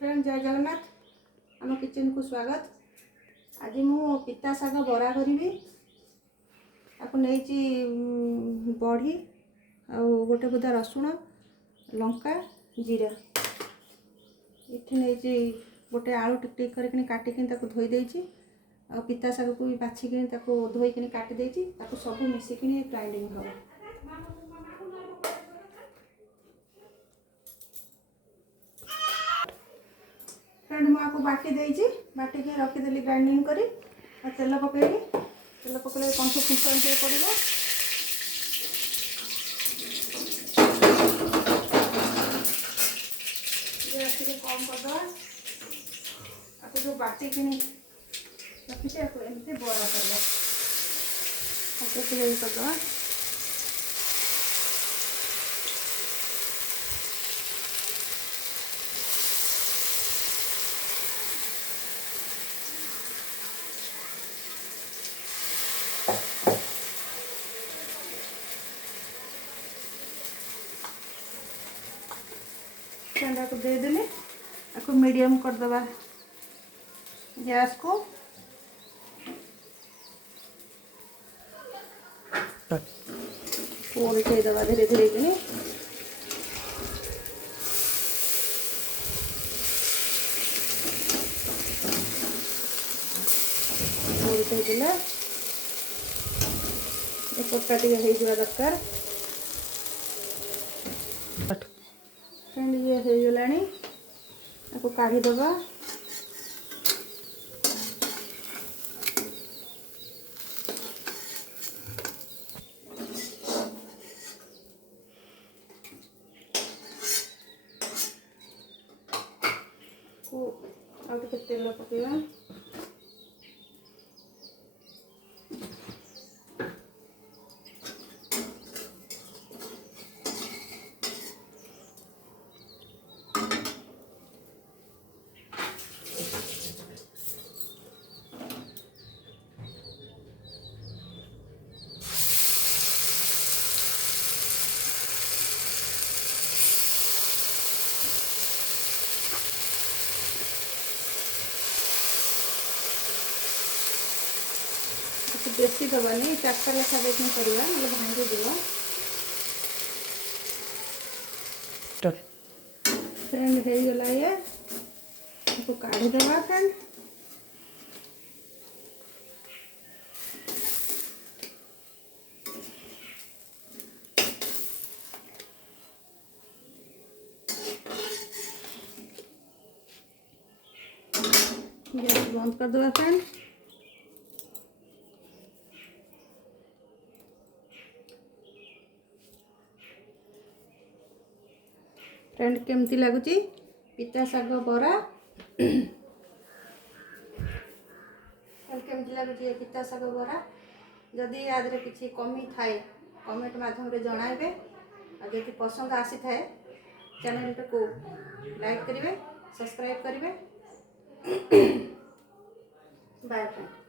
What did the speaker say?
Friend जय जगन्नाथ आम kitchen को स्वागत। आज मु पिता शाग बरा करी आपको नहीं बड़ी आ गोटे बुदा रसुण लंका जीरा इठी नहीं गोटे आलू टिक टिक करके काटिक धोई देछि आ पिता शाग को भी बाछिक धोईक काटी देछि सब मिसिक ग्राइंडिंग हम। फ्रेंड मुझे बाटी देती बाटिक रखीदेली ग्राइंडिंग करी तेल पकईली तेल पकड़े पंच फुटन टे पड़ो गैस टे कम करदे आपको जो बाटी कि रखी एमती बड़ा करदे करदे को देदेली आपको मीडियम करदे गैस को उल्टेदवा धीरे धीरे कि उल्टेदेले पट्टा टे हो दरकार फ्रेंड ये हो गलानी आपको काढ़ीदबा को तेल पकेगा बेसी दबानी चारटा लेखा देखने पड़ा ना भांगी देव फ्रेंड हो गला ये आपको काढ़ीदबा फ्रेंड गैस बंद कर दबा फ्रेंड फ्रेंड केमती लगुच पिता शाग बरा केमती लगुच पिता शाग बरा जदि आदि किसी कमी थाए कमेंट माध्यम जणाइबे जदि पसंद आसी थाए चैनल को लाइक करेंगे सब्सक्राइब करेंगे बाय फ्रेंड।